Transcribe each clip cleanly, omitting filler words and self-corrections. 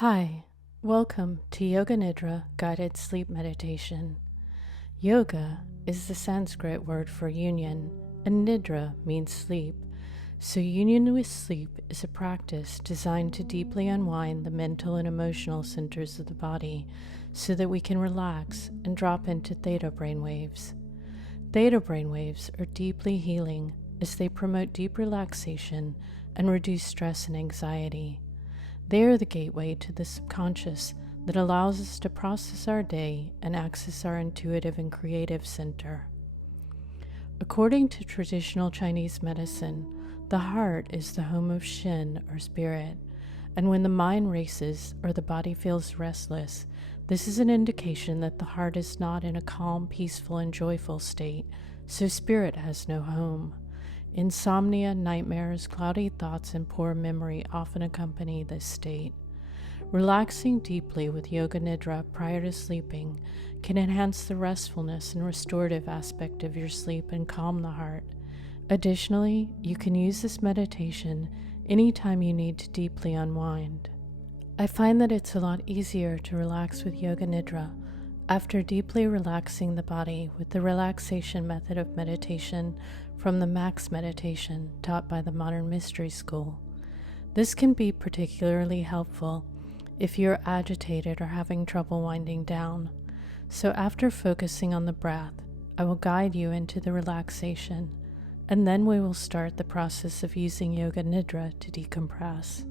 Hi, welcome to Yoga Nidra guided sleep meditation. Yoga is the Sanskrit word for union, and Nidra means sleep. So union with sleep is a practice designed to deeply unwind the mental and emotional centers of the body so that we can relax and drop into theta brainwaves. Theta brainwaves are deeply healing as they promote deep relaxation and reduce stress and anxiety. They are the gateway to the subconscious that allows us to process our day and access our intuitive and creative center. According to traditional Chinese medicine, the heart is the home of Shin, or spirit, and when the mind races or the body feels restless, this is an indication that the heart is not in a calm, peaceful, and joyful state, so spirit has no home. Insomnia, nightmares, cloudy thoughts, and poor memory often accompany this state. Relaxing deeply with Yoga Nidra prior to sleeping can enhance the restfulness and restorative aspect of your sleep and calm the heart. Additionally, you can use this meditation anytime you need to deeply unwind. I find that it's a lot easier to relax with Yoga Nidra after deeply relaxing the body with the relaxation method of meditation from the Max meditation taught by the Modern Mystery School. This can be particularly helpful if you're agitated or having trouble winding down. So after focusing on the breath, I will guide you into the relaxation, and then we will start the process of using Yoga Nidra to decompress.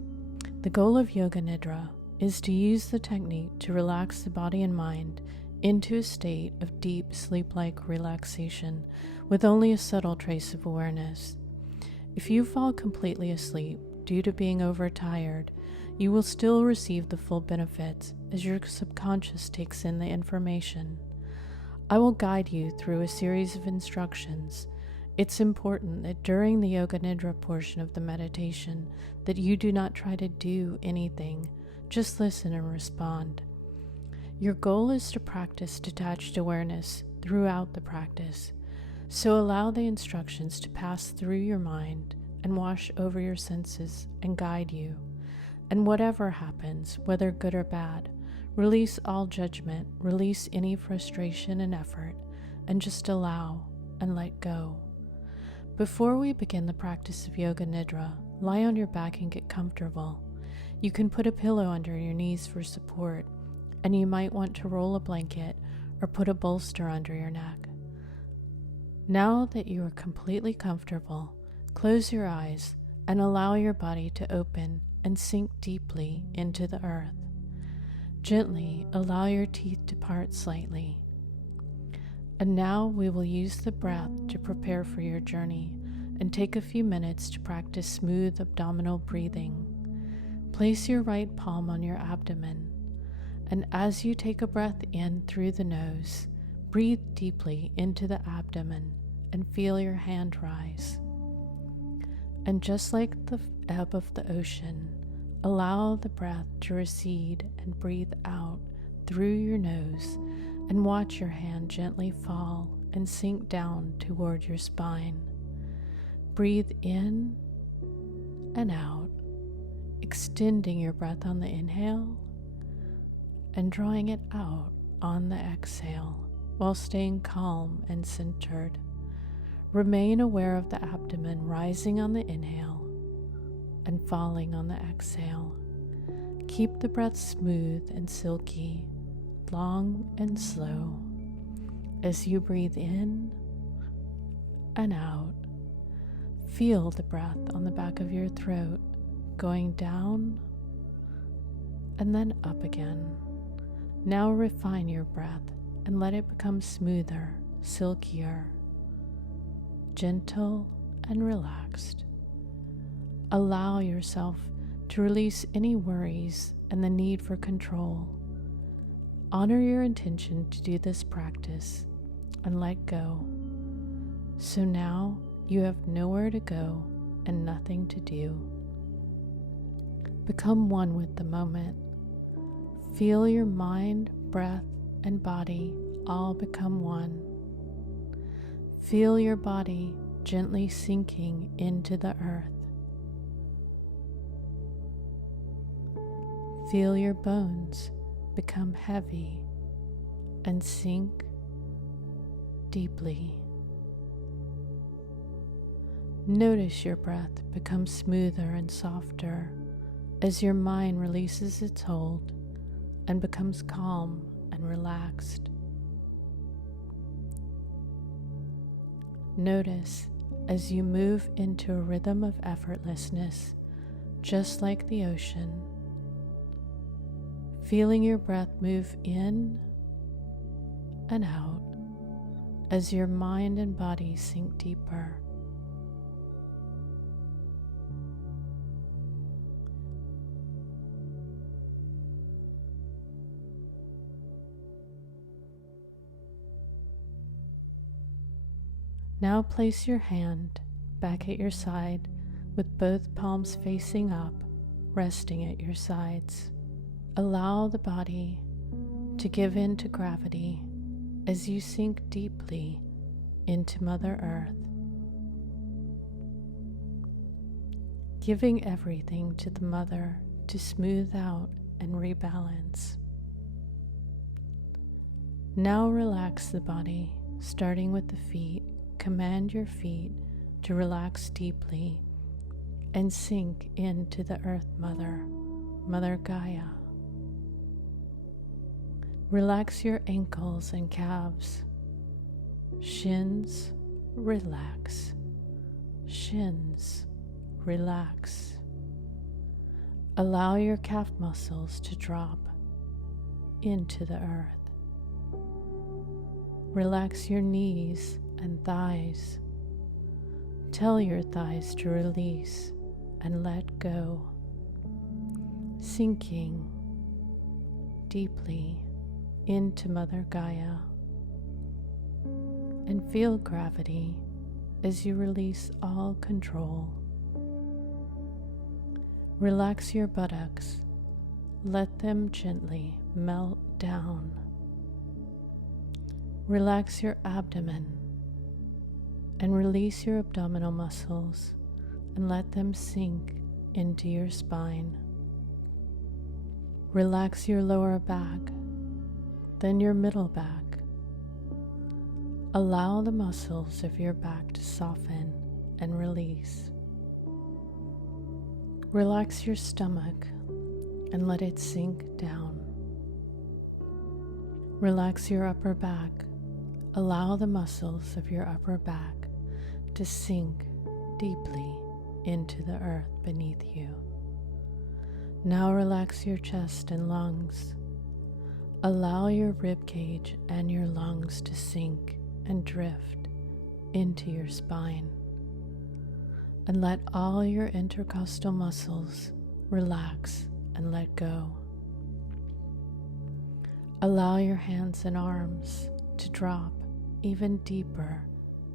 The goal of Yoga Nidra is to use the technique to relax the body and mind into a state of deep sleep-like relaxation with only a subtle trace of awareness. If you fall completely asleep due to being overtired, you will still receive the full benefits as your subconscious takes in the information. I will guide you through a series of instructions. It's important that during the Yoga Nidra portion of the meditation that you do not try to do anything, just listen and respond. Your goal is to practice detached awareness throughout the practice, so allow the instructions to pass through your mind and wash over your senses and guide you. And whatever happens, whether good or bad, release all judgment, release any frustration and effort, and just allow and let go. Before we begin the practice of Yoga Nidra, lie on your back and get comfortable. You can put a pillow under your knees for support, and you might want to roll a blanket or put a bolster under your neck. Now that you are completely comfortable, close your eyes and allow your body to open and sink deeply into the earth. Gently allow your teeth to part slightly. And now we will use the breath to prepare for your journey and take a few minutes to practice smooth abdominal breathing. Place your right palm on your abdomen, and as you take a breath in through the nose, breathe deeply into the abdomen and feel your hand rise. And just like the ebb of the ocean, allow the breath to recede and breathe out through your nose, and watch your hand gently fall and sink down toward your spine. Breathe in and out, extending your breath on the inhale and drawing it out on the exhale while staying calm and centered. Remain aware of the abdomen rising on the inhale and falling on the exhale. Keep the breath smooth and silky, long and slow. As you breathe in and out, feel the breath on the back of your throat going down and then up again. Now refine your breath and let it become smoother, silkier, gentle, and relaxed. Allow yourself to release any worries and the need for control. Honor your intention to do this practice and let go. So now you have nowhere to go and nothing to do. Become one with the moment. Feel your mind, breath, and body all become one. Feel your body gently sinking into the earth. Feel your bones become heavy and sink deeply. Notice your breath become smoother and softer as your mind releases its hold and becomes calm and relaxed. Notice as you move into a rhythm of effortlessness, just like the ocean, feeling your breath move in and out as your mind and body sink deeper. Now place your hand back at your side with both palms facing up, resting at your sides. Allow the body to give in to gravity as you sink deeply into Mother Earth, giving everything to the Mother to smooth out and rebalance. Now relax the body, starting with the feet. Command your feet to relax deeply and sink into the Earth Mother, Mother Gaia. Relax your ankles and calves. Shins, relax. Shins, relax. Allow your calf muscles to drop into the earth. Relax your knees and thighs. Tell your thighs to release and let go, sinking deeply into Mother Gaia, and feel gravity as you release all control. Relax your buttocks. Let them gently melt down. Relax your abdomen and release your abdominal muscles and let them sink into your spine. Relax your lower back, then your middle back. Allow the muscles of your back to soften and release. Relax your stomach and let it sink down. Relax your upper back. Allow the muscles of your upper back to sink deeply into the earth beneath you. Now relax your chest and lungs. Allow your rib cage and your lungs to sink and drift into your spine. And let all your intercostal muscles relax and let go. Allow your hands and arms to drop even deeper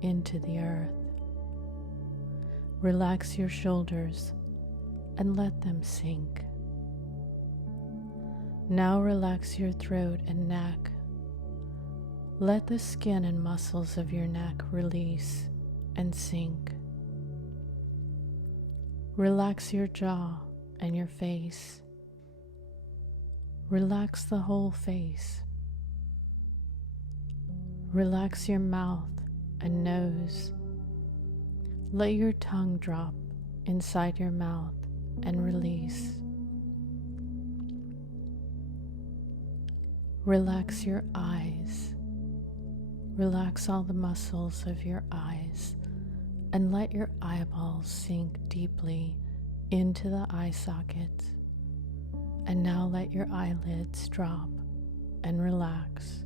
into the earth. Relax your shoulders and let them sink. Now relax your throat and neck. Let the skin and muscles of your neck release and sink. Relax your jaw and your face. Relax the whole face. Relax your mouth and nose. Let your tongue drop inside your mouth and release. Relax your eyes. Relax all the muscles of your eyes and let your eyeballs sink deeply into the eye sockets. And now let your eyelids drop and relax.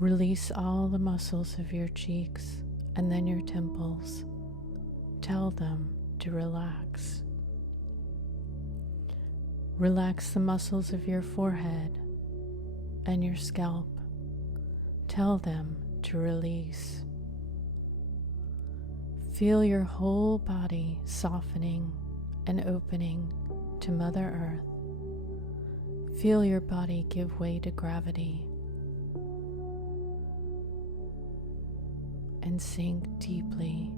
Release all the muscles of your cheeks and then your temples. Tell them to relax. Relax the muscles of your forehead and your scalp. Tell them to release. Feel your whole body softening and opening to Mother Earth. Feel your body give way to gravity and sink deeply.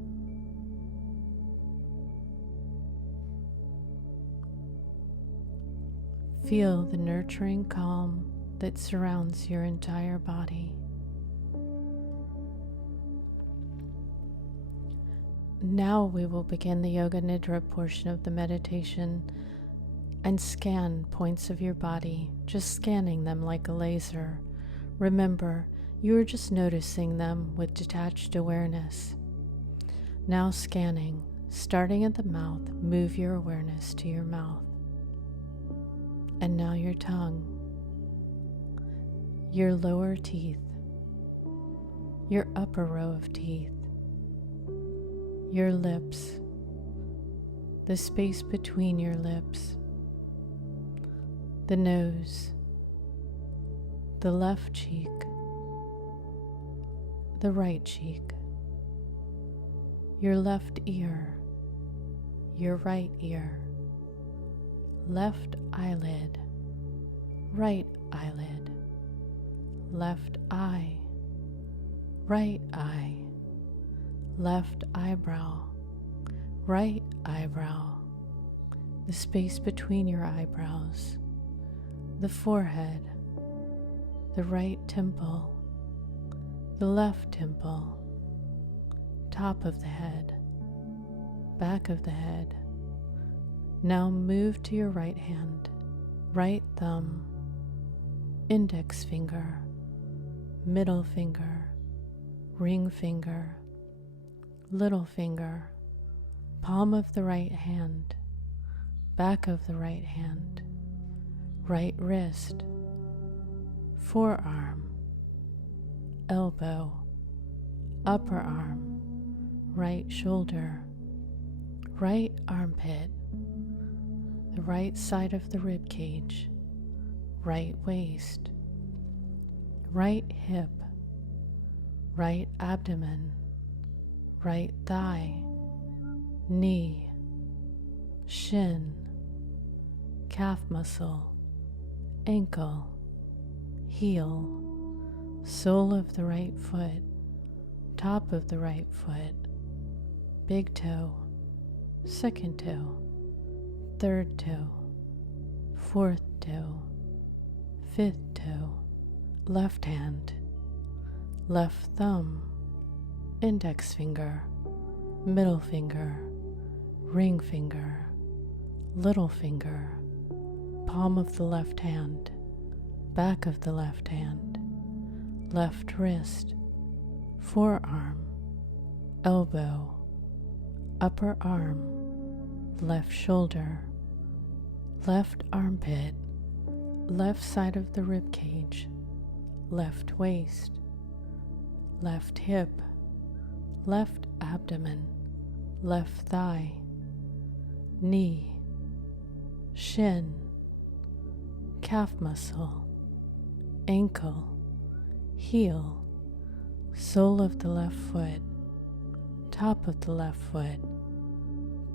Feel the nurturing calm that surrounds your entire body. Now we will begin the Yoga Nidra portion of the meditation and scan points of your body, just scanning them like a laser. Remember, you are just noticing them with detached awareness. Now scanning, starting at the mouth, move your awareness to your mouth. And now your tongue, your lower teeth, your upper row of teeth, your lips, the space between your lips, the nose, the left cheek, the right cheek, your left ear, your right ear, left eyelid, right eyelid, left eye, right eye, left eyebrow, right eyebrow, the space between your eyebrows, the forehead, the right temple, the left temple, top of the head, back of the head. Now move to your right hand, right thumb, index finger, middle finger, ring finger, little finger, palm of the right hand, back of the right hand, right wrist, forearm, elbow, upper arm, right shoulder, right armpit, the right side of the rib cage, right waist, right hip, right abdomen, right thigh, knee, shin, calf muscle, ankle, heel, sole of the right foot, top of the right foot, big toe, second toe, third toe, fourth toe, fifth toe, left hand, left thumb, index finger, middle finger, ring finger, little finger, palm of the left hand, back of the left hand, left wrist, forearm, elbow, upper arm, left shoulder, left armpit, left side of the rib cage, left waist, left hip, left abdomen, left thigh, knee, shin, calf muscle, ankle, heel, sole of the left foot, top of the left foot,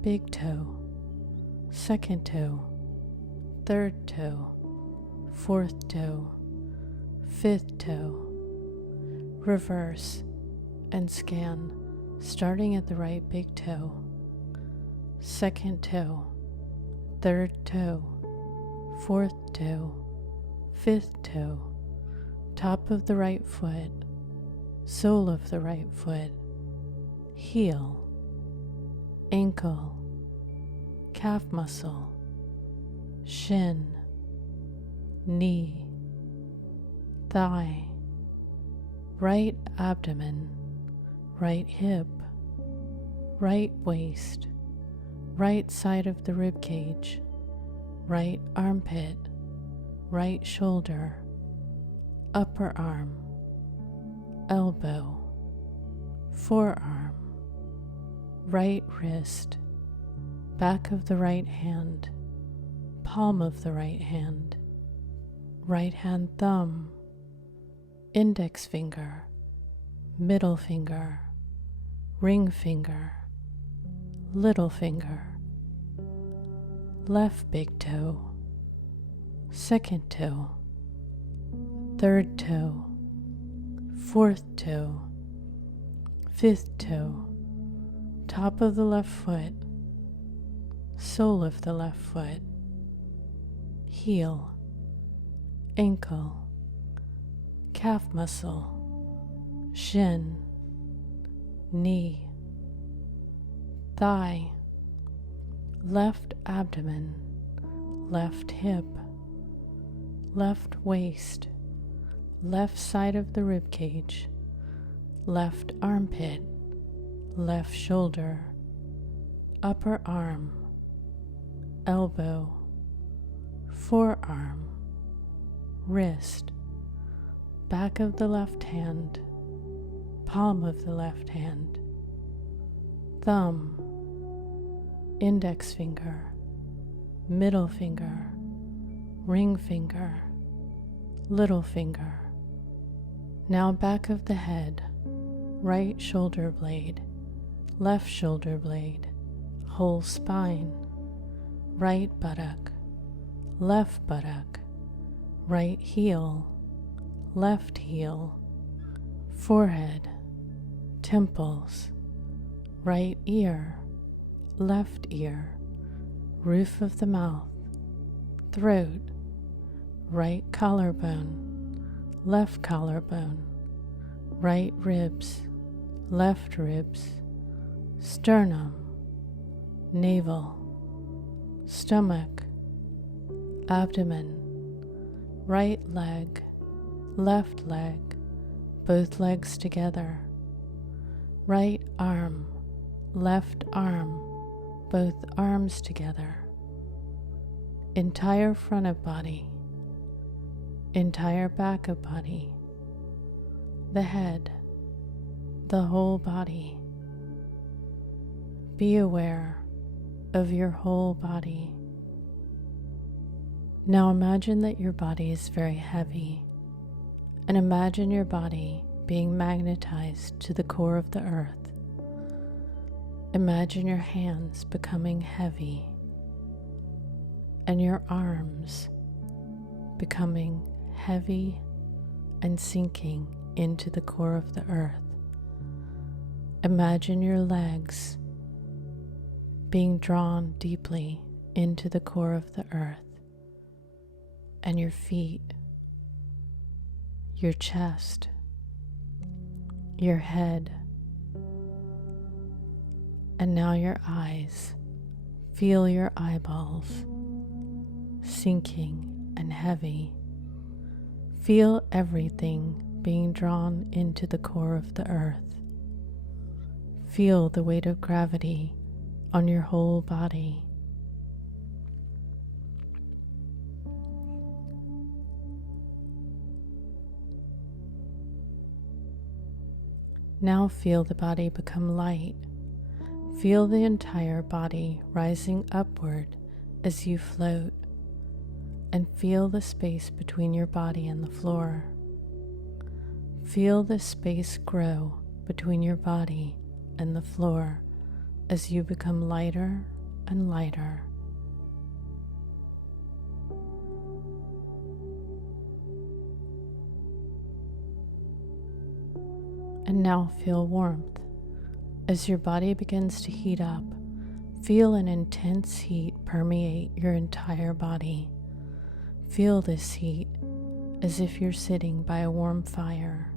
big toe, second toe, third toe, fourth toe, fifth toe. Reverse and scan, starting at the right big toe, second toe, third toe, fourth toe, fifth toe, top of the right foot, sole of the right foot, heel, ankle, calf muscle, shin, knee, thigh, right abdomen, right hip, right waist, right side of the rib cage, right armpit, right shoulder, upper arm, elbow, forearm, right wrist, back of the right hand, palm of the right hand, right hand thumb, index finger, middle finger, ring finger, little finger, left big toe, second toe, third toe, fourth toe, fifth toe, top of the left foot, sole of the left foot, heel, ankle, calf muscle, shin, knee, thigh, left abdomen, left hip, left waist, left side of the rib cage, left armpit, left shoulder, upper arm, elbow, forearm, wrist, back of the left hand, palm of the left hand, thumb, index finger, middle finger, ring finger, little finger. Now back of the head, right shoulder blade, left shoulder blade, whole spine, right buttock, left buttock, right heel, left heel, forehead, temples, right ear, left ear, roof of the mouth, throat, right collarbone, left collarbone, right ribs, left ribs, sternum, navel, stomach, abdomen, right leg, left leg, both legs together, right arm, left arm, both arms together, entire front of body, entire back of body, the head, the whole body. Be aware of your whole body. Now imagine that your body is very heavy, and imagine your body being magnetized to the core of the earth. Imagine your hands becoming heavy and your arms becoming heavy and sinking into the core of the earth. Imagine your legs being drawn deeply into the core of the earth, and your feet, your chest, your head, and now your eyes. Feel your eyeballs sinking and heavy. Feel everything being drawn into the core of the earth. Feel the weight of gravity on your whole body. Now feel the body become light. Feel the entire body rising upward as you float, and feel the space between your body and the floor. Feel the space grow between your body and the floor as you become lighter and lighter. And now feel warmth. As your body begins to heat up, feel an intense heat permeate your entire body. Feel this heat as if you're sitting by a warm fire.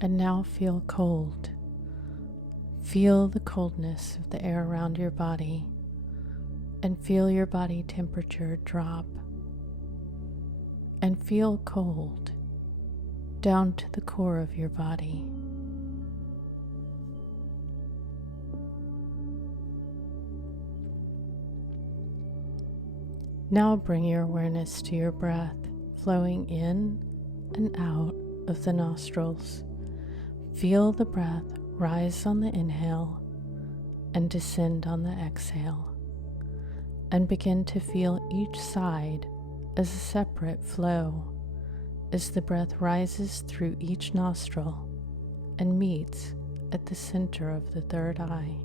And now feel cold. Feel the coldness of the air around your body, and feel your body temperature drop. And feel cold down to the core of your body. Now bring your awareness to your breath, flowing in and out of the nostrils. Feel the breath rise on the inhale and descend on the exhale, and begin to feel each side as a separate flow as the breath rises through each nostril and meets at the center of the third eye.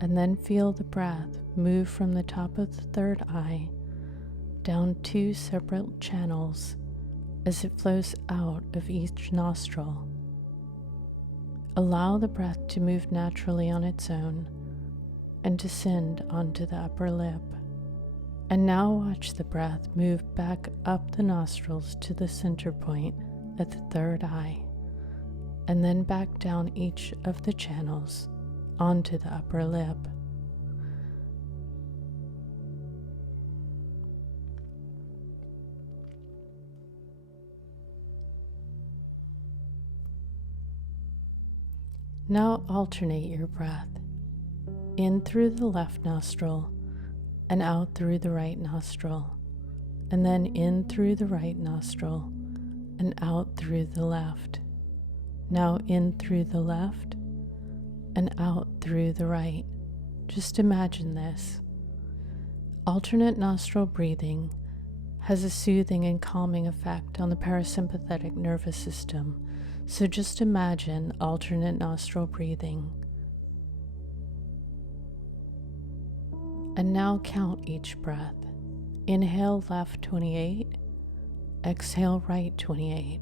And then feel the breath move from the top of the third eye down 2 separate channels as it flows out of each nostril. Allow the breath to move naturally on its own and descend onto the upper lip. And now watch the breath move back up the nostrils to the center point at the third eye, and then back down each of the channels onto the upper lip. Now alternate your breath, in through the left nostril and out through the right nostril, and then in through the right nostril and out through the left. Now in through the left and out through the right. Just imagine this. Alternate nostril breathing has a soothing and calming effect on the parasympathetic nervous system. So just imagine alternate nostril breathing. And now count each breath. Inhale left 28, exhale right 28.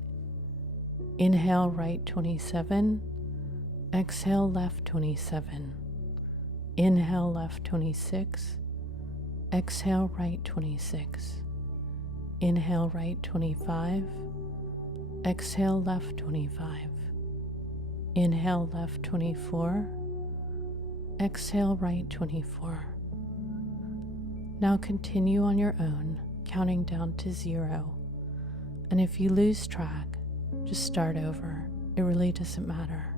Inhale right 27, exhale left 27. Inhale left 26, exhale right 26. Inhale right 25, exhale left 25. Inhale left 24, exhale right 24. Now continue on your own, counting down to 0. And if you lose track, just start over. It really doesn't matter.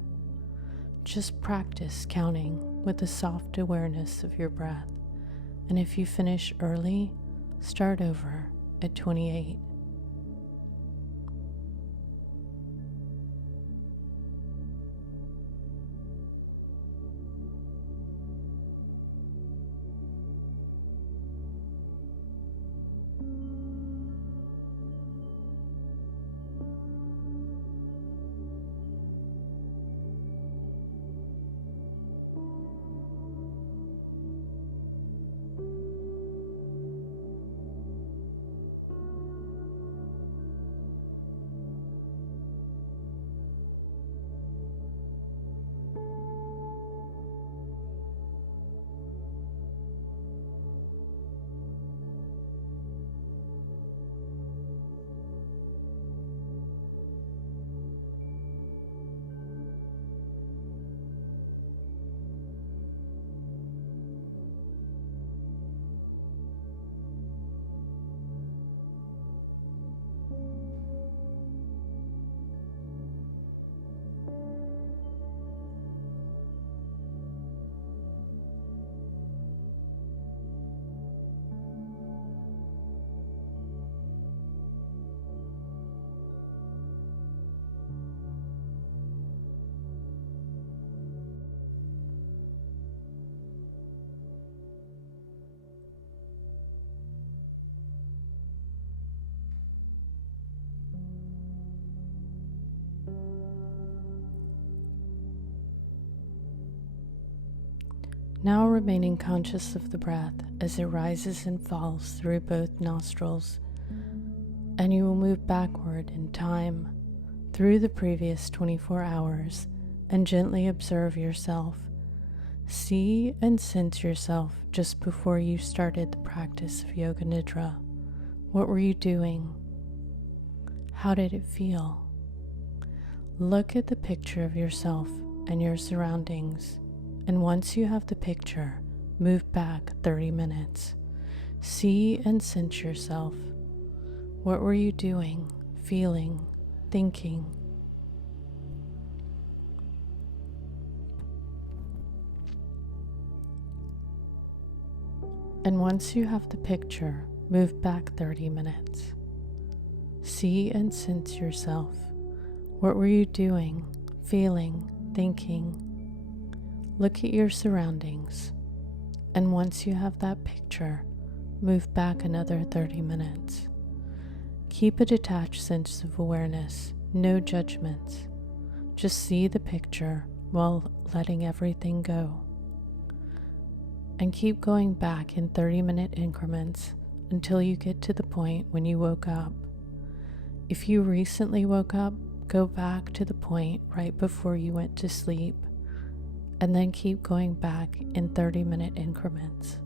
Just practice counting with the soft awareness of your breath. And if you finish early, start over at 28. Now remaining conscious of the breath as it rises and falls through both nostrils, and you will move backward in time through the previous 24 hours and gently observe yourself. See and sense yourself just before you started the practice of Yoga Nidra. What were you doing? How did it feel? Look at the picture of yourself and your surroundings. And once you have the picture, move back 30 minutes. See and sense yourself. What were you doing, feeling, thinking? And once you have the picture, move back 30 minutes. See and sense yourself. What were you doing, feeling, thinking? Look at your surroundings, and once you have that picture, move back another 30 minutes. Keep a detached sense of awareness, no judgments. Just see the picture while letting everything go. And keep going back in 30-minute increments until you get to the point when you woke up. If you recently woke up, go back to the point right before you went to sleep, and then keep going back in 30-minute increments.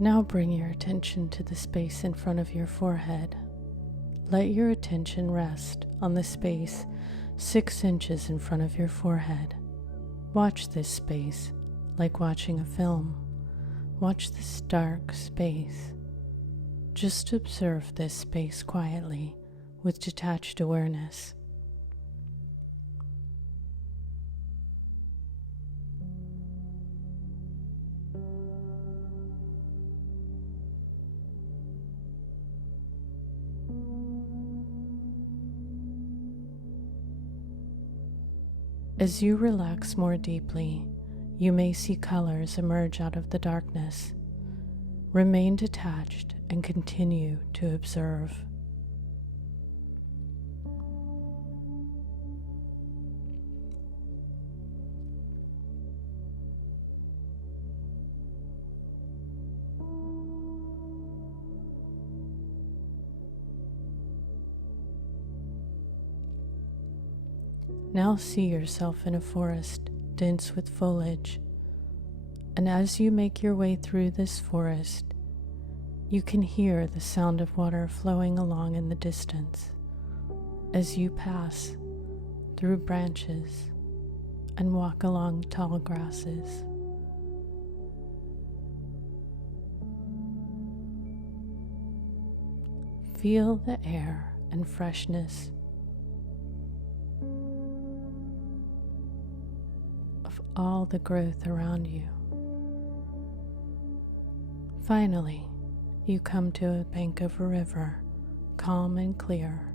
Now bring your attention to the space in front of your forehead. Let your attention rest on the space 6 inches in front of your forehead. Watch this space like watching a film. Watch this dark space. Just observe this space quietly with detached awareness. As you relax more deeply, you may see colors emerge out of the darkness. Remain detached and continue to observe. Now see yourself in a forest dense with foliage, and as you make your way through this forest, you can hear the sound of water flowing along in the distance as you pass through branches and walk along tall grasses. Feel the air and freshness of all the growth around you. Finally, you come to a bank of a river, calm and clear.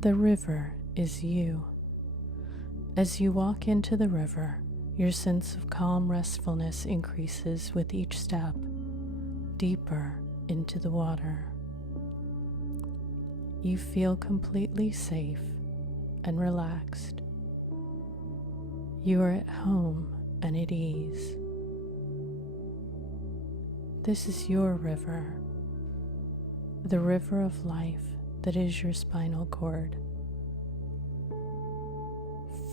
The river is you. As you walk into the river, your sense of calm restfulness increases with each step, deeper into the water. You feel completely safe and relaxed. You are at home and at ease. This is your river, the river of life that is your spinal cord.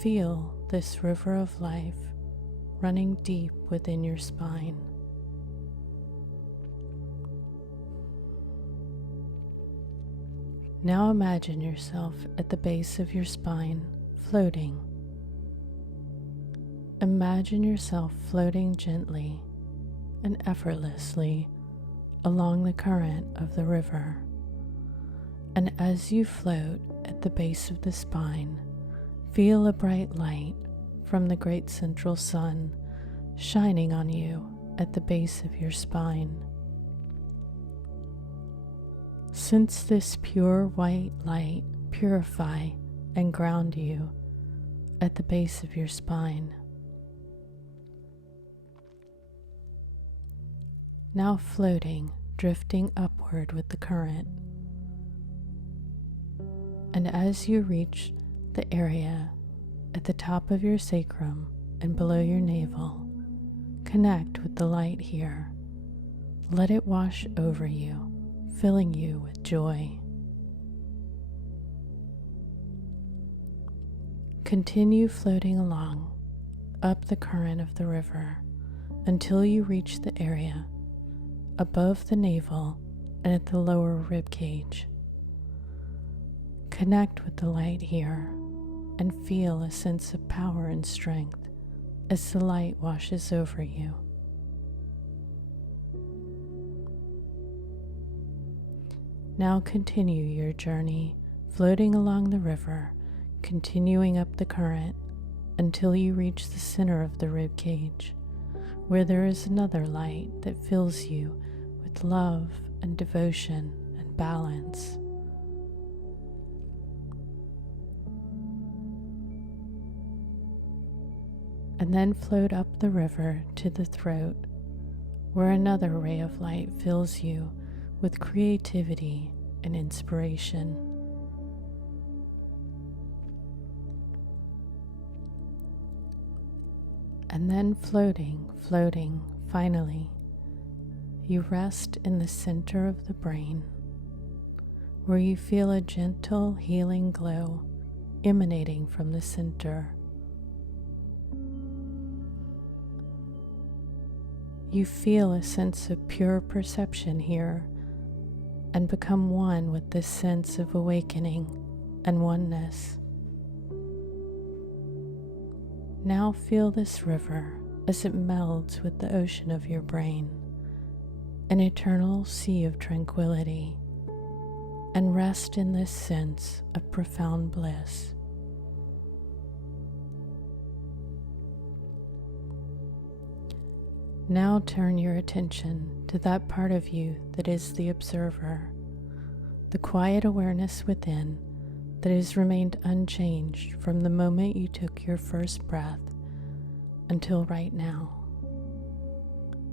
Feel this river of life running deep within your spine. Now imagine yourself at the base of your spine, floating. Imagine yourself floating gently and effortlessly along the current of the river. And as you float at the base of the spine, feel a bright light from the great central sun shining on you at the base of your spine. Sense this pure white light purify and ground you at the base of your spine. Now floating, drifting upward with the current. And as you reach the area at the top of your sacrum and below your navel, connect with the light here. Let it wash over you, filling you with joy. Continue floating along up the current of the river until you reach the area above the navel and at the lower rib cage. Connect with the light here and feel a sense of power and strength as the light washes over you. Now continue your journey, floating along the river, continuing up the current until you reach the center of the rib cage, where there is another light that fills you with love and devotion and balance. And then float up the river to the throat, where another ray of light fills you with creativity and inspiration. And then floating, finally, you rest in the center of the brain, where you feel a gentle healing glow emanating from the center. You feel a sense of pure perception here and become one with this sense of awakening and oneness. Now feel this river as it melds with the ocean of your brain, an eternal sea of tranquility, and rest in this sense of profound bliss. Now turn your attention to that part of you that is the observer, the quiet awareness within that has remained unchanged from the moment you took your first breath until right now.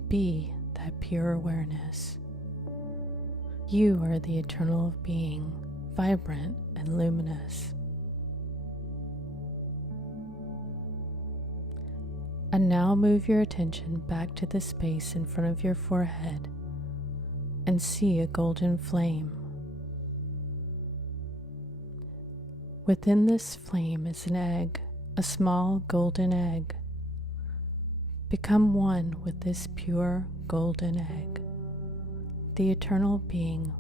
Be that pure awareness. You are the eternal being, vibrant and luminous. And now move your attention back to the space in front of your forehead and see a golden flame. Within this flame is an egg, a small golden egg. Become one with this pure golden egg, the eternal being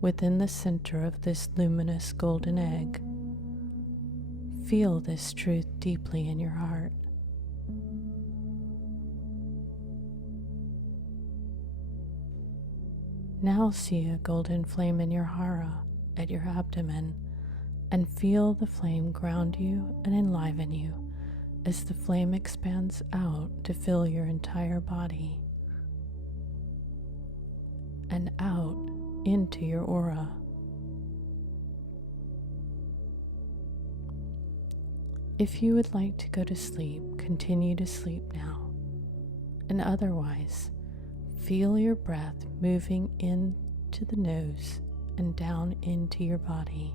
within the center of this luminous golden egg. Feel this truth deeply in your heart. Now see a golden flame in your hara at your abdomen and feel the flame ground you and enliven you as the flame expands out to fill your entire body and out into your aura. If you would like to go to sleep, continue to sleep now, and otherwise, feel your breath moving into the nose and down into your body.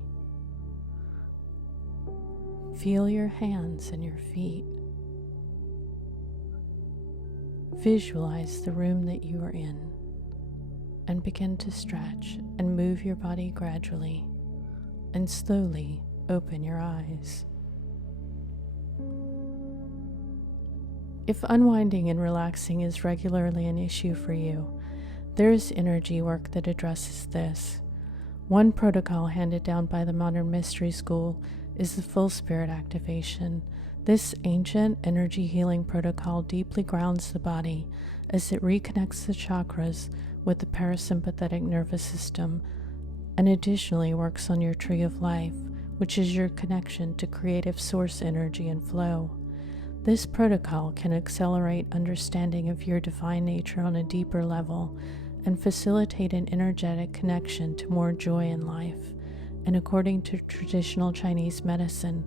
Feel your hands and your feet. Visualize the room that you are in and begin to stretch and move your body gradually and slowly open your eyes. If unwinding and relaxing is regularly an issue for you, there is energy work that addresses this. One protocol handed down by the Modern Mystery School is the full spirit activation. This ancient energy healing protocol deeply grounds the body as it reconnects the chakras with the parasympathetic nervous system, and additionally works on your tree of life, which is your connection to creative source energy and flow. This protocol can accelerate understanding of your divine nature on a deeper level and facilitate an energetic connection to more joy in life. And according to traditional Chinese medicine,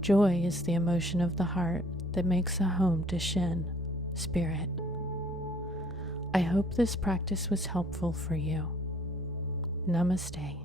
joy is the emotion of the heart that makes a home to Shen, spirit. I hope this practice was helpful for you. Namaste.